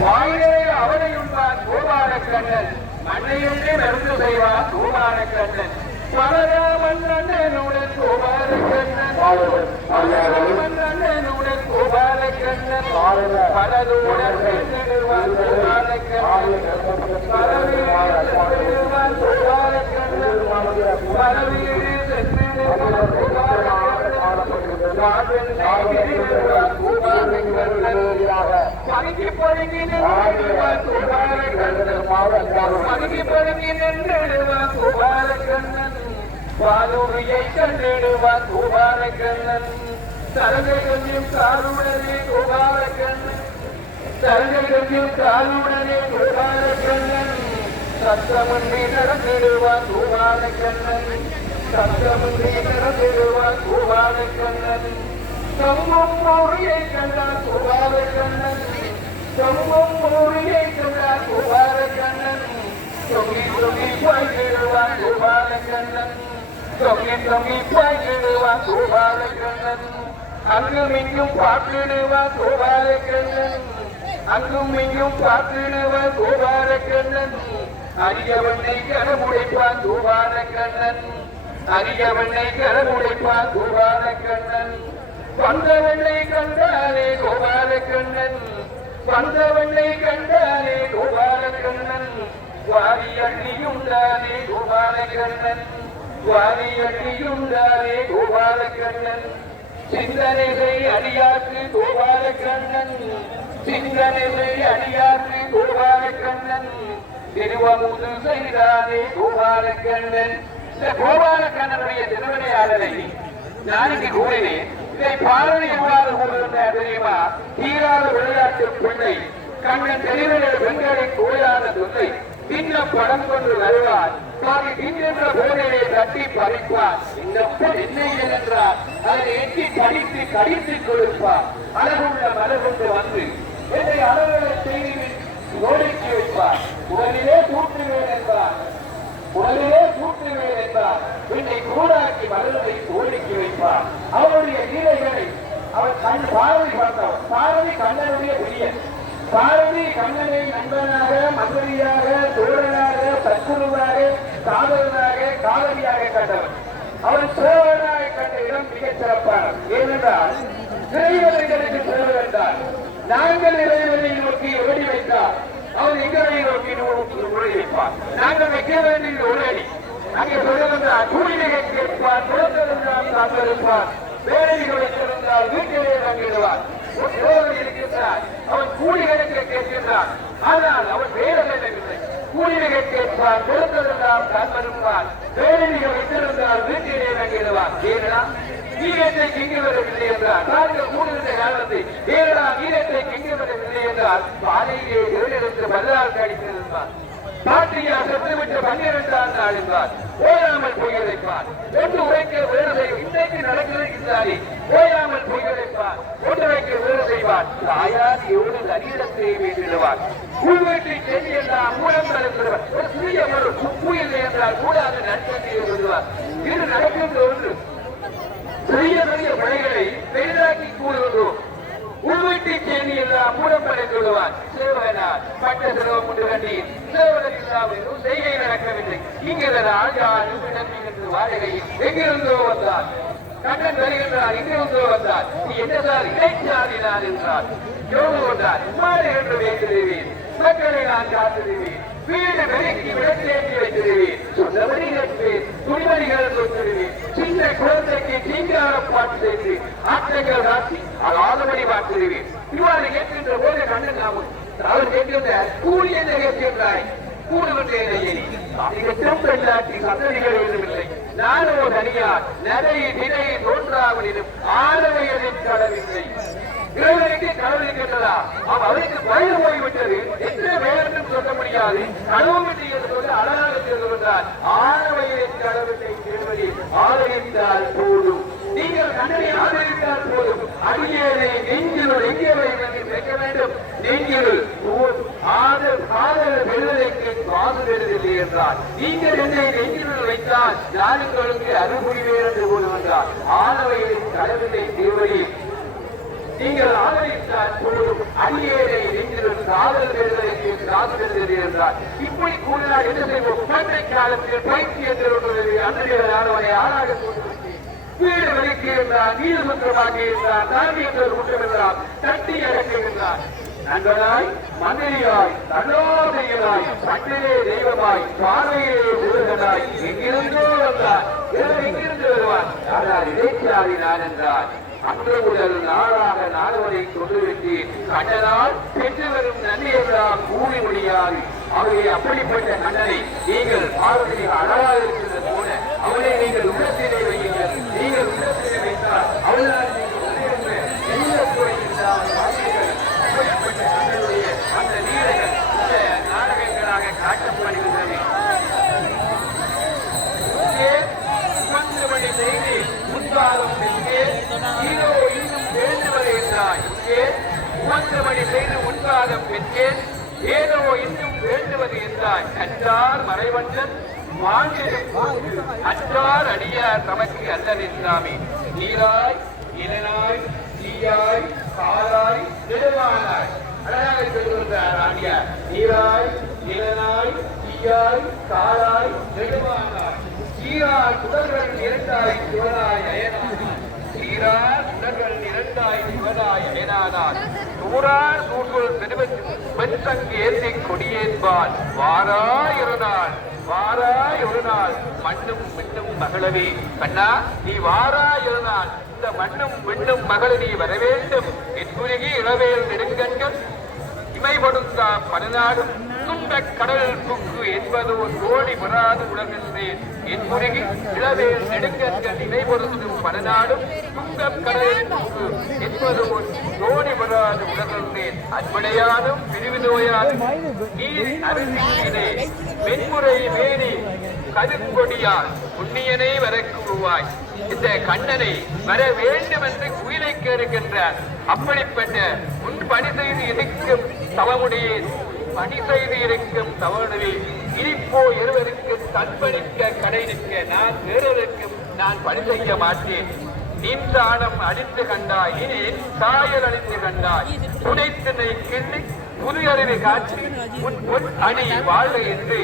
வாயிலே அவனையுள்ளான் கோபாலக்கண்ணன் மண்ணையுள்ளே நடந்து செய்வான் கோபாலக்கண்ணன் மன்னனுடன் கோபாலக்கண்ணன் மன்னனுடன் கோபாலக்கண்ணன் பலதோடன் சென்றிடுவான் கோபாலக்கண்ணன் பலவீடுவான் கோபாலக்கண்ணன் பலவீடு சென்றிடுவான் பதுங்கி பதுங்கி நின்றுடுவான் கோபாலக்கண்ணன் பாலூரியை கண்டிடுவான் கோபாலக்கண்ணன் சரகை கொஞ்சம் காலுடனே கோபாலக்கண்ணன் சரகை கொஞ்சம் காலுடனே கோபாலக்கண்ணன் சத்தமன்றி நடந்திடுவான் கோபாலக்கண்ணன் சத்தமன்றி நடந்திடுவான் கோபாலக்கண்ணன் சமூகம் மோரியை கண்டான் கோபாலக்கண்ணன் சமூகம் மோரியை கண்டான் கோபாலக்கண்ணன் தொங்கி தொங்கி பாய்ந்திடுவான் கோபாலக்கண்ணன் தொங்கி தொங்கி பாய்ந்திடுவான் கோபாலக்கண்ணன் அங்கும் இங்கும் பார்த்திடுவான் கோபாலக்கண்ணன் அங்கும் இங்கும் பார்த்திடுவான் கோபாலக்கண்ணன் அரியவண்ணை கரமுடைப்பான் கோபாலக்கண்ணன் அரியவண்ணை கரமுடைப்பான் கோபாலக்கண்ணன் வந்தவண்ணை கண்டானே கோபாலக்கண்ணன் வந்தவண்ணை கண்டானே கோபாலக்கண்ணன் வாரியட்டியுண்டானே கோபாலக்கண்ணன் வாரியட்டியுண்டானே கோபாலக்கண்ணன் சிந்தனை அடியாக்கு கோபாலக்கண்ணன் சிந்தனை அடியாக்கு கோபாலக்கண்ணன் திருவமுது செய்தானே கோபாலக்கண்ணன். இந்த கோபாலக்கண்ணனுடைய திருவிளையாடலை நாளைக்கு கூறினேன். இதை பாரதி எவ்வாறு கூறுகின்றார் தெரியுமா? தீராத விளையாட்டு பிள்ளை கண்ணன் தெளிவிலே பெண்களை கோயிலான தொல்லை தின்ன படம் கொண்டு வருவார். தின்ற போதையை தட்டி பறிப்பார். இந்த என்ன என்றார் அதை எட்டி படித்து கடித்து கொடுப்பார். அழகுள்ள மலர் கொண்டு வந்து என்னை அளவுகளை செய்து கோரிக்கை வைப்பார். உடலிலே தூற்றுவேன் என்பார். உடலிலே தூற்றுவேன் என்பார். என்னை கூடாக்கி மலர்களை கோரிக்கை வைப்பார். அவருடைய லீலைகளை அவர் கண் பாரதி பார்த்தவர். பாரதி கண்ணனுடைய பிரியன். பாரதி கண்ணனை நண்பனாக மந்திரியாக தோழனாக சத்குருவாக காதலனாக காதலியாக கண்டவர். அவர் சேவனாக கண்ட இடம் மிகச் சிறப்பானது. ஏனென்றால் இறைவனைகளுக்கு சேவை என்றார். நாங்கள் இறைவனை நோக்கி ஓடி வைத்தார். அவர் எங்களை நோக்கி ஓடி வைப்பார். நாங்கள் வைக்க வேண்டிய ஒரு அடி அங்கே சொல்லுகின்றார். கூலியை கேட்பார், குழந்தைகள் காத்திருப்பார், வேலைகள் வைத்திருந்தால் வீட்டிலே தங்கிடுவார். இருக்கின்றார். அவன் கூலிகளுக்கு கேட்கின்றான். ஆனால் அவன் வேலைகள் இல்லை. கூலியை கேட்பார், குழந்தைகள் காத்திருப்பார், வேலைகள் வைத்திருந்தால் வீட்டிலே தங்கிடுவார். ஏனா வீரத்தை கிங்கி வரவில்லை என்றால் நாங்கள் கூடுகின்ற காலத்தை ஏனடா வீரத்தை கிங்கி வரவில்லை என்றால் பாதையிலே எழுந்திருந்து வரலாறு அடித்திருந்தார். பாட்டியா செத்துவிட்டு 12ஆம் நாள் என்றார். ஓயாமல் பொய்யழைப்பார். ஒன்று உரைக்க வேறு செய்வார். இன்றைக்கு நடக்கிறாரே ஓயாமல் பொய்யழைப்பார். ஒன்று வைக்க வேறு செய்வார். தாயார் எவ்வளவு அரியடத்தை வேண்டிடுவார். உள்வீட்டை செய்தி என்றால் மூலம் நடத்துவார். ஒரு சிறிய மறு புயல் என்றால் கூட அந்த நட்பத்தை விடுவார். இது நடக்கின்ற ஒன்று. சிறிய பெரிய படைகளை பெரிதாக்கி கூறுகின்றோம். உள்வீட்டை செய்தி எல்லாம் மூலம் படைத்து விடுவார். சேவகனார் பட்ட சிரவம் கொண்டு கண்டீர். சேவகர் இல்லாமல் செய்கை நடக்கவில்லை. இங்கிருந்தால் யார் என்று வாடகையில் எங்கிருந்தோ வந்தார். கண்ணன் வருகின்றார். எங்கிருந்தோ வந்தார். நீ என்ன சார் இடைச்சாதினார் என்றார். யோகம் கொண்டார். மாறு என்று வைத்திருவேன். மக்களை நான் காத்திருவேன். வீடு விலைக்கு விடத்தேற்றி வைத்திருவேன். சொன்னபடி கேட்பேன். துணிமணிகள் கொடுத்திருவேன். சின்ன குழந்தைக்கு தீங்கார பாட்டு செய்து ஆற்றங்கள் ராசி அதாதபடி பார்த்திருவேன். இவ்வாறு கேட்கின்ற போது கண்ணன் நாமும் அவர் கேட்கின்ற கூலி என்ன கேட்கின்றாய்? சந்ததிகள் ஒன்றுமில்லை. நானோ தனியார் நரை நிலை தோன்றாமலினும் 6 வயதில் கடவில்லை. இறைவனுக்கு கடவுள் இருக்கின்றதா? அவருக்கு வயது போய்விட்டது என்று வேறு சொல்ல முடியாது. கடவுள் என்று அழகாக சொல்லுகின்றார். 6 வயதில் கடவுளை தேர்வதை ஆதரித்தால் போதும். நீங்கள் கண்ணனை ஆதரித்தால் போதும். அடியேனை நெஞ்சினுள் எங்கே வைக்க வேண்டும்? நெஞ்சினுள் ஆதரவு பெறுவதற்கு பாதுகாவதில்லை என்றார். நீங்கள் என்னை நெஞ்சினுள் வைத்தால் நான் உங்களுக்கு அருள்புரிவேன் என்று கூறுகின்றார். 6 வயதில் கடவுளை தேர்வதை நீங்கள் ஆதரித்தால் போதும். அடியேனை நெஞ்சினுள் காதல் கருதலைக்கு காசு கருதல் என்றார். இப்படி கூறினால் என்ன செய்வோம்? பண்டை காலத்தில் பைத்தியத்தில் அன்றைய அவரை ஆளாக கொண்டு வீடு வெளிக்கு இருந்தார், நீதிமன்றமாக இருந்தார், தானியங்கள் குற்றமெல்லாம் தட்டி அடக்குகின்றார். நண்பனாய், மந்திரியாய், தன்னோதையனாய், பட்டிலே தெய்வமாய், பார்வையிலே முருகனாய், எங்கிருந்தோ வந்தார். எங்கிருந்து வருவார்? ஆனால் இடைச்சாரி நான் என்றார். அன்று முதல் நாளாக நாடுவதை கொண்டுவிட்டு கண்ணனால் பெற்று வரும் நன்றியெல்லாம் கூறி முடியாது. அவரை அப்படிப்பட்ட கண்ணனை நீங்கள் பார்வதி அழகாக இருக்கிறது போல அவனை நீங்கள் உள்ளத்திலே வையுங்கள். நீங்கள் உள்ளத்திலே வைத்தால் அவளால் அந்த நீரைகள் இந்த நாடகங்களாக காட்டப்படுகின்றன. மணி செய்தி உற்சாகம் ஹீரோ இன்னும் வேண்டுவதை என்றாய். மணி செய்து உற்சாகம் பெற்றேன், ஏதோ இன்னும் வேண்டுவது என்றாய். கற்றார் மறைவண்ணன் அற்றார் அடியார் தமக்கு அல்ல நின்றாமே. நீராய் இளனாய் தீயாய் காலாய் நெடுமானாய். அழகாக சொல்லுகிறார் ஆண்டியார். நீராய் இளனாய் தீயாய் காலாய் நெடுமானாய். சீரார் குடல்கள் இரண்டாய் சிவனாய் அயனானார். சீரார் குடல்கள் இரண்டாய் சிவனாய் அயனானார். நூறார் நூல்கள் பெருவெற்றங்கு ஏற்றி கொடியேற்பான். வாராய் ஒரு நாள், வாராய் ஒரு நாள் மண்ணும் விண்ணும் மகளவே. கண்ணா, நீ வாராய் ஒரு நாள் இந்த மண்ணும் விண்ணும் மகள நீ வர வேண்டும். எக்குருகி இளவேல் நெடுங்கண்கள் இமைபடுங்கா பலநாடும் துன்ப கடல் புக்கு என்பதோ தோழி பெறாது உலகின்றேன். என் முருகி இளவேல் நெடுங்கண்கள் இணைபொருந்தும் பலநாடும் துன்பக் கடல் புக்கு என்பதோ தோழி பெறாது உலகின்றேன். அன்படையானும் பிரிவு நோயாலும் நீர் அருந்தினே வெண்முறை மேனி கருங்கொடியால் புண்ணியனை வரக்கூறுவாய். இந்த கண்ணனை வர வேண்டும் என்று குயிலை கேட்கின்றார். அப்படிப்பட்ட உன் பணி செய்து இருக்கும் தவமுடைய பணி செய்து இருக்கும் தவறுவே இனிப்போ இருவருக்கு தன்பணிக்க கடை நிற்க நான் வேறொருக்கும் நான் பணி செய்ய மாட்டேன். நின் தானம் அடித்து கண்டாய், இனி என் சாயல் அடித்து கண்டாய். துணைத்தினை கிள்ளி புது அறிவை காட்சி உன் அணி வாழ்க என்று